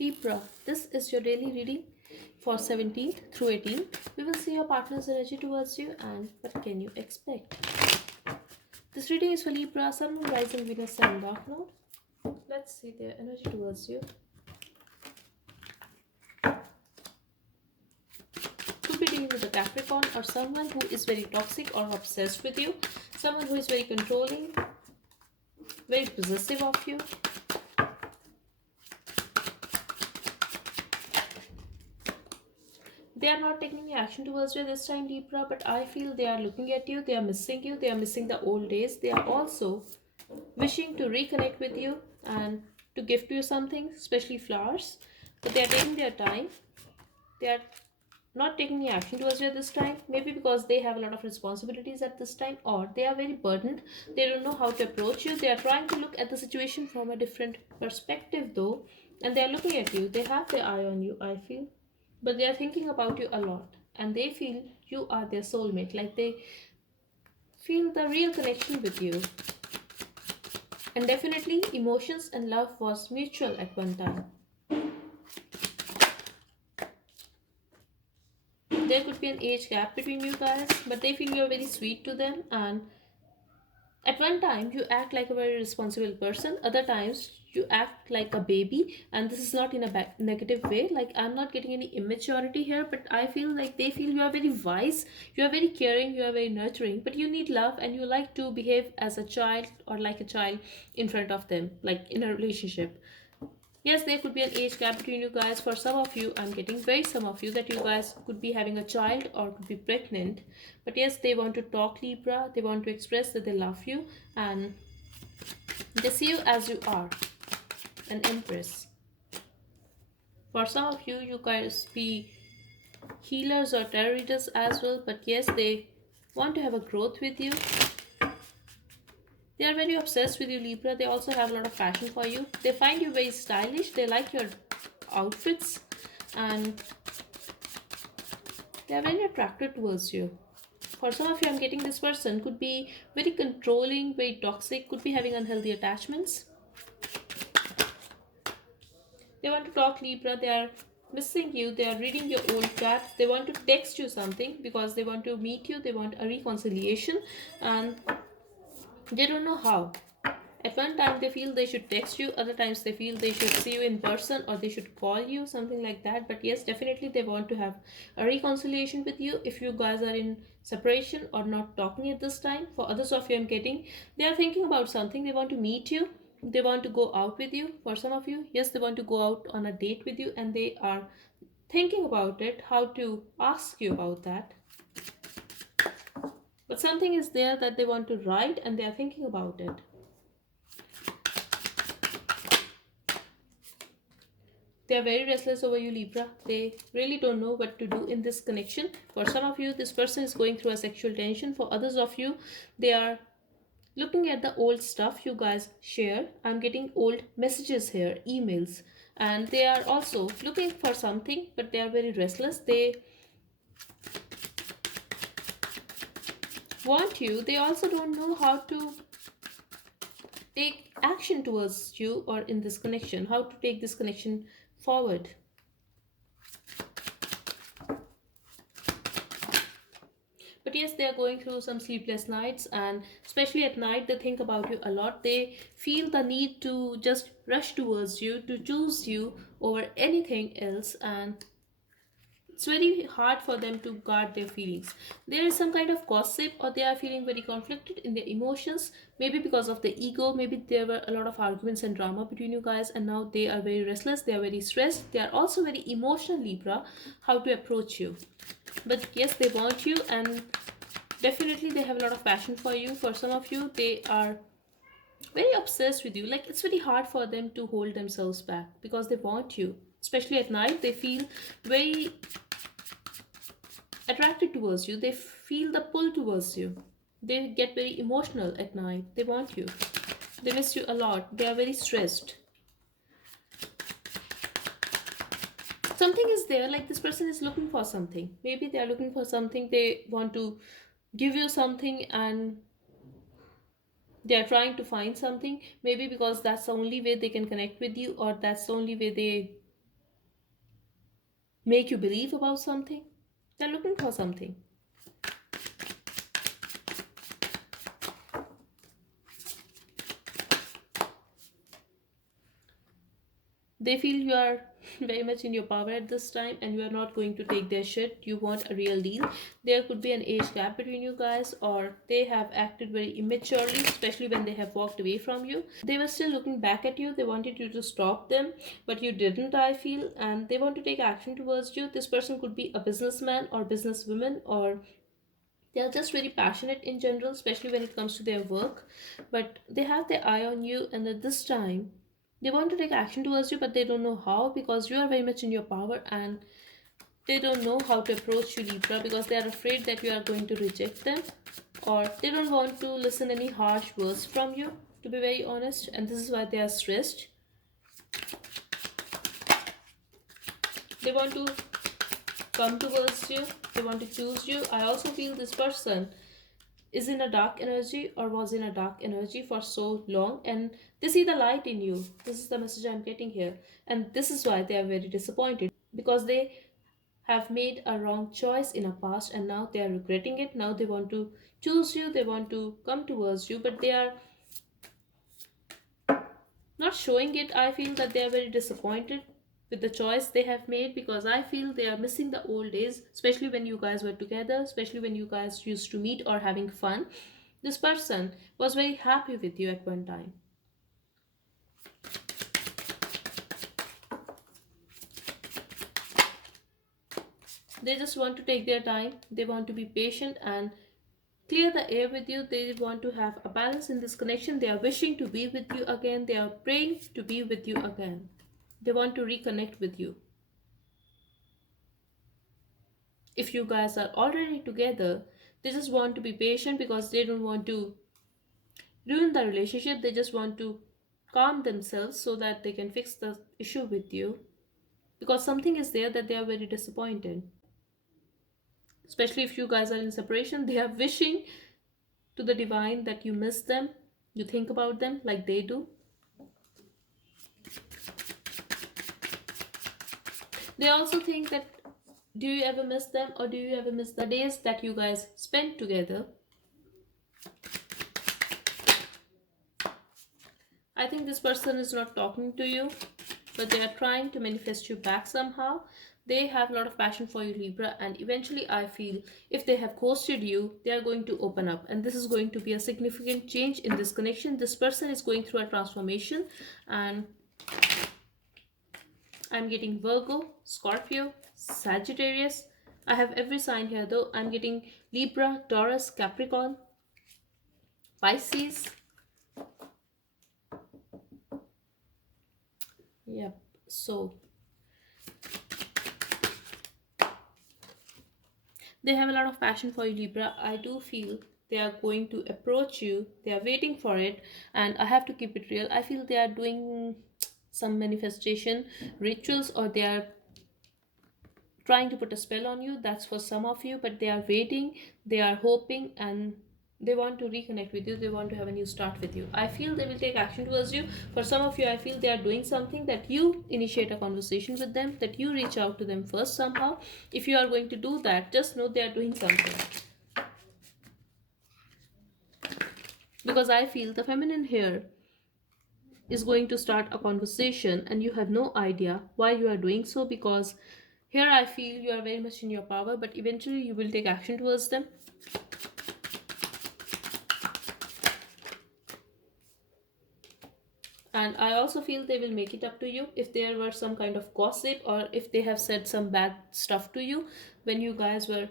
Libra, this is your daily reading for 17th through 18th. We will see your partner's energy towards you and what can you expect. This reading is for Libra, Sun, Moon, Rising, Venus, and Dark Node. Let's see their energy towards you. Could be dealing with a Capricorn or someone who is very toxic or obsessed with you. Someone who is very controlling, very possessive of you. They are not taking any action towards you this time, Libra, but I feel they are looking at you, they are missing you, they are missing the old days. They are also wishing to reconnect with you and to gift you something, especially flowers. But they are taking their time. They are not taking any action towards you at this time, maybe because they have a lot of responsibilities at this time, or they are very burdened. They don't know how to approach you. They are trying to look at the situation from a different perspective though, and they are looking at you. They have their eye on you, I feel, but they are thinking about you a lot, and they feel you are their soulmate, like they feel the real connection with you. And definitely emotions and love was mutual at one time. There could be an age gap between you guys, but they feel you are very sweet to them, and at one time you act like a very responsible person, other times you act like a baby, and this is not in a negative way. Like, I'm not getting any immaturity here, but I feel like they feel you are very wise, you are very caring, you are very nurturing, but you need love and you like to behave as a child or like a child in front of them, like in a relationship. Yes, there could be an age gap between you guys. For some of you, I'm getting very some of you that you guys could be having a child or could be pregnant. But yes, they want to talk, Libra. They want to express that they love you and they see you as you are, an empress. For some of you, you guys be healers or tarot readers as well. But yes, they want to have a growth with you. They are very obsessed with you, Libra. They also have a lot of passion for you. They find you very stylish. They like your outfits and they are very attracted towards you. For some of you, I'm getting this person could be very controlling, very toxic, could be having unhealthy attachments. They want to talk, Libra. They are missing you. They are reading your old chats. They want to text you something because they want to meet you. They want a reconciliation and they don't know how. At one time they feel they should text you, other times they feel they should see you in person or they should call you, something like that. But yes, definitely they want to have a reconciliation with you if you guys are in separation or not talking at this time. For others of you, I'm getting they are thinking about something. They want to meet you. They want to go out with you. For some of you, yes, they want to go out on a date with you and they are thinking about it, how to ask you about that. But something is there that they want to write and they are thinking about it. They are very restless over you, Libra. They really don't know what to do in this connection. For some of you, this person is going through a sexual tension. For others of you, they are looking at the old stuff you guys share. I'm getting old messages here, emails. And they are also looking for something, but they are very restless. They want you. They also don't know how to take action towards you or in this connection, how to take this connection forward. But yes, they are going through some sleepless nights, and especially at night they think about you a lot. They feel the need to just rush towards you, to choose you over anything else, and it's very hard for them to guard their feelings. There is some kind of gossip, or they are feeling very conflicted in their emotions, maybe because of the ego. Maybe there were a lot of arguments and drama between you guys, and now they are very restless, they are very stressed, they are also very emotional, Libra. How to approach you? But yes, they want you, and definitely they have a lot of passion for you. For some of you, they are very obsessed with you. Like, it's very hard for them to hold themselves back because they want you. Especially at night, they feel very attracted towards you. They feel the pull towards you. They get very emotional at night. They want you. They miss you a lot. They are very stressed. Something is there, like this person is looking for something. Maybe they are looking for something. They want to give you something and they are trying to find something, maybe because that's the only way they can connect with you, or that's the only way they make you believe about something. They're looking for something. They feel you are very much in your power at this time and you are not going to take their shit. You want a real deal. There could be an age gap between you guys, or they have acted very immaturely, especially when they have walked away from you. They were still looking back at you. They wanted you to stop them, but you didn't, I feel, and they want to take action towards you. This person could be a businessman or businesswoman, or they are just very passionate in general, especially when it comes to their work, but they have their eye on you, and at this time they want to take action towards you, but they don't know how, because you are very much in your power, and they don't know how to approach you, Libra, because they are afraid that you are going to reject them, or they don't want to listen any harsh words from you, to be very honest, and this is why they are stressed. They want to come towards you, they want to choose you. I also feel this person is in a dark energy or was in a dark energy for so long, and they see the light in you. This is the message I'm getting here, and this is why they are very disappointed, because they have made a wrong choice in a past and now they are regretting it. Now they want to choose you, they want to come towards you, but they are not showing it. I feel that they are very disappointed with the choice they have made, because I feel they are missing the old days, especially when you guys were together, especially when you guys used to meet or having fun. This person was very happy with you at one time. They just want to take their time, they want to be patient and clear the air with you. They want to have a balance in this connection. They are wishing to be with you again, they are praying to be with you again. They want to reconnect with you. If you guys are already together, they just want to be patient, because they don't want to ruin the relationship. They just want to calm themselves so that they can fix the issue with you, because something is there that they are very disappointed. Especially if you guys are in separation, they are wishing to the divine that you miss them, you think about them like they do. They also think that, do you ever miss them, or do you ever miss the days that you guys spent together? I think this person is not talking to you, but they are trying to manifest you back somehow. They have a lot of passion for you, Libra, and eventually I feel if they have ghosted you, they are going to open up, and this is going to be a significant change in this connection. This person is going through a transformation, and I'm getting Virgo, Scorpio, Sagittarius. I have every sign here though. I'm getting Libra, Taurus, Capricorn, Pisces. Yep. So they have a lot of passion for you, Libra. I do feel they are going to approach you. They are waiting for it, and I have to keep it real. I feel they are doing some manifestation rituals, or they are trying to put a spell on you. That's for some of you, but they are waiting, they are hoping, and they want to reconnect with you. They want to have a new start with you. I feel they will take action towards you. For some of you, I feel they are doing something, that you initiate a conversation with them, that you reach out to them first somehow. If you are going to do that, just know they are doing something, because I feel the feminine here is going to start a conversation and you have no idea why you are doing so, because here I feel you are very much in your power, but eventually you will take action towards them. And I also feel they will make it up to you. If there were some kind of gossip, or if they have said some bad stuff to you when you guys were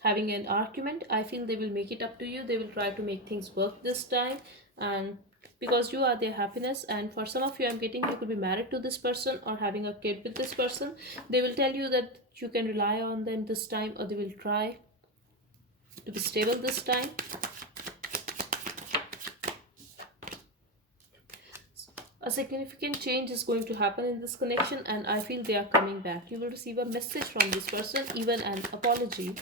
having an argument, I feel they will make it up to you. They will try to make things work this time, and because you are their happiness. And for some of you, I'm getting, you could be married to this person or having a kid with this person. They will tell you that you can rely on them this time, or they will try to be stable this time. A significant change is going to happen in this connection, and I feel they are coming back. You will receive a message from this person, even an apology.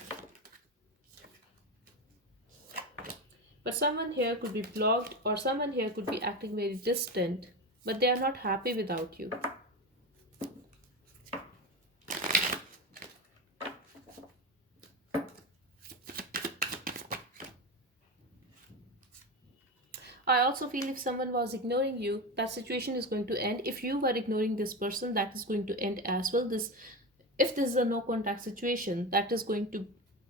But someone here could be blocked, or someone here could be acting very distant, but they are not happy without you. I also feel if someone was ignoring you, that situation is going to end. If you were ignoring this person, that is going to end as well. This, if this is a no contact situation, that is going to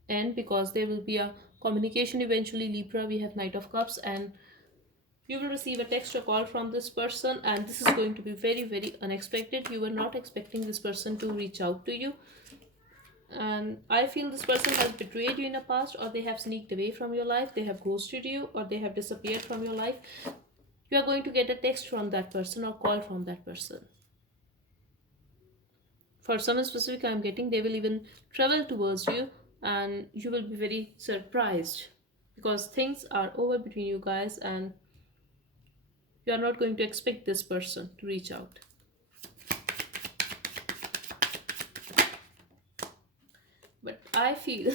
end because there will be a communication eventually. Libra, we have Knight of Cups, and you will receive a text or call from this person, and this is going to be very, very unexpected. You were not expecting this person to reach out to you, and I feel this person has betrayed you in the past, or they have sneaked away from your life, they have ghosted you, or they have disappeared from your life. You are going to get a text from that person or call from that person. For someone specific, I'm getting they will even travel towards you, and you will be very surprised because things are over between you guys, and you are not going to expect this person to reach out. But I feel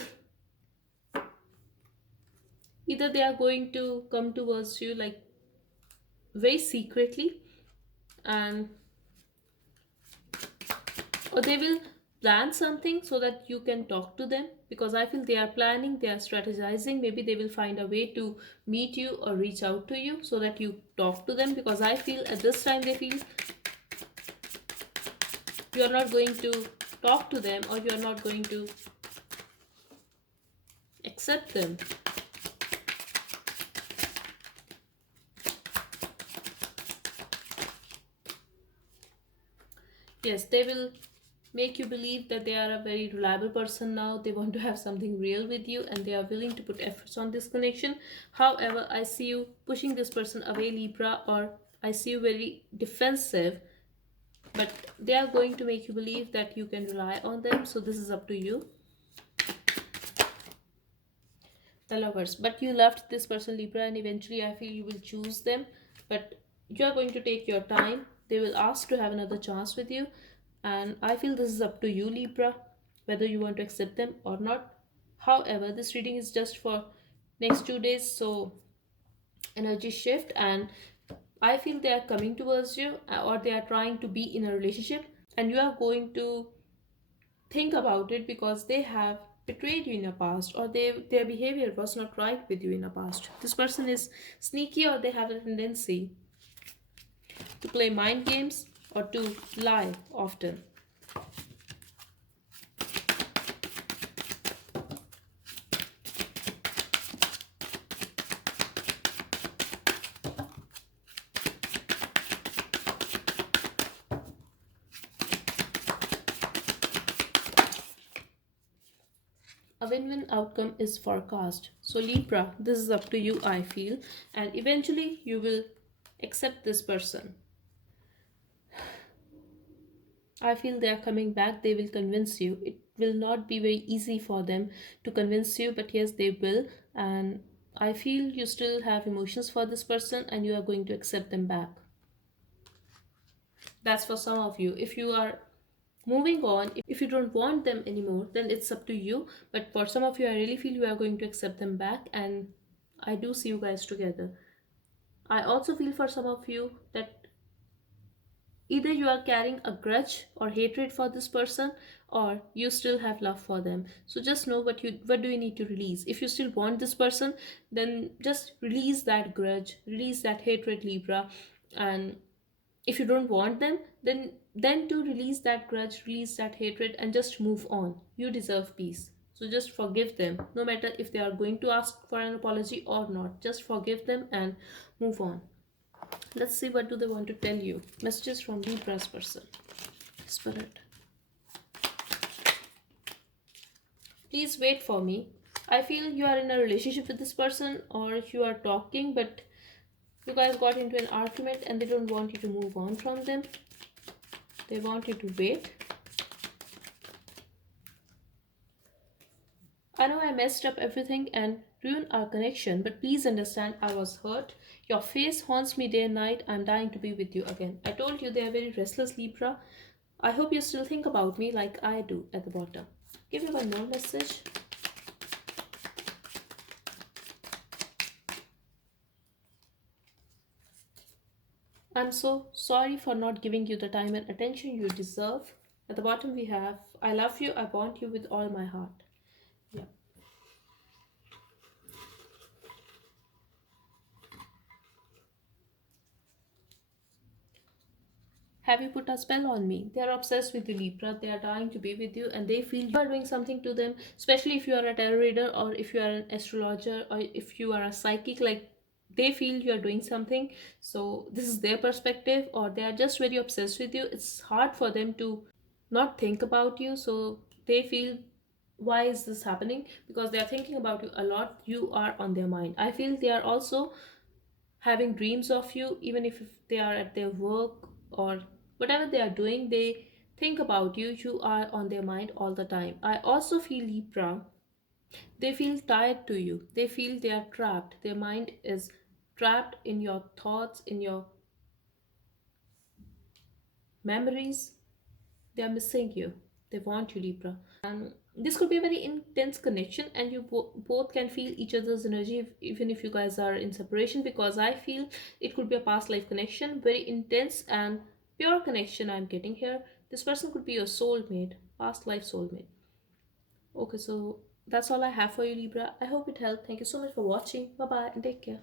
either they are going to come towards you like very secretly, and or they will plan something so that you can talk to them, because I feel they are planning, they are strategizing. Maybe they will find a way to meet you or reach out to you so that you talk to them, because I feel at this time they feel you are not going to talk to them, or you are not going to accept them. Yes, they will make you believe that they are a very reliable person now. They want to have something real with you, and they are willing to put efforts on this connection. However, I see you pushing this person away, Libra, or I see you very defensive, but they are going to make you believe that you can rely on them. So this is up to you. The Lovers, but you left this person, Libra, and eventually I feel you will choose them, but you are going to take your time. They will ask to have another chance with you, and I feel this is up to you, Libra, whether you want to accept them or not. However, this reading is just for next 2 days, so energy shift, and I feel they are coming towards you, or they are trying to be in a relationship, and you are going to think about it because they have betrayed you in the past, or their behavior was not right with you in the past. This person is sneaky, or they have a tendency to play mind games or to lie often. A win-win outcome is forecast. So Libra, this is up to you, I feel, and eventually you will accept this person. I feel they are coming back. They will convince you. It will not be very easy for them to convince you, but yes, they will. And I feel you still have emotions for this person, and you are going to accept them back. That's for some of you. If you are moving on, if you don't want them anymore, then it's up to you. But for some of you, I really feel you are going to accept them back, and I do see you guys together. I also feel for some of you that either you are carrying a grudge or hatred for this person, or you still have love for them. So just know what do you need to release. If you still want this person, then just release that grudge, release that hatred, Libra. And if you don't want them, then to release that grudge, release that hatred, and just move on. You deserve peace. So just forgive them, no matter if they are going to ask for an apology or not. Just forgive them and move on. Let's see, what do they want to tell you. Messages from Libra's person. Spirit, please wait for me. I feel you are in a relationship with this person, or you are talking, but you guys got into an argument and they don't want you to move on from them. They want you to wait. I know I messed up everything and ruined our connection, but please understand I was hurt. Your face haunts me day and night. I'm dying to be with you again. I told you they are very restless, Libra. I hope you still think about me like I do at the bottom. Give me one more message. I'm so sorry for not giving you the time and attention you deserve. At the bottom we have, I love you, I want you with all my heart. Yeah. Have you put a spell on me? They are obsessed with you, Libra. They are dying to be with you, and they feel you are doing something to them, especially if you are a tarot reader, or if you are an astrologer, or if you are a psychic. Like, they feel you are doing something. So this is their perspective, or they are just very obsessed with you. It's hard for them to not think about you. So they feel, why is this happening? Because they are thinking about you a lot. You are on their mind. I feel they are also having dreams of you, even if they are at their work or whatever they are doing. They think about you. You are on their mind all the time. I also feel, Libra, they feel tied to you. They feel they are trapped. Their mind is trapped in your thoughts, in your memories. They are missing you. They want you, Libra. And this could be a very intense connection, and you both can feel each other's energy, even if you guys are in separation, because I feel it could be a past life connection, very intense and pure connection I'm getting here. This person could be your soulmate, past life soulmate. Okay, so that's all I have for you, Libra. I hope it helped. Thank you so much for watching. Bye bye and take care.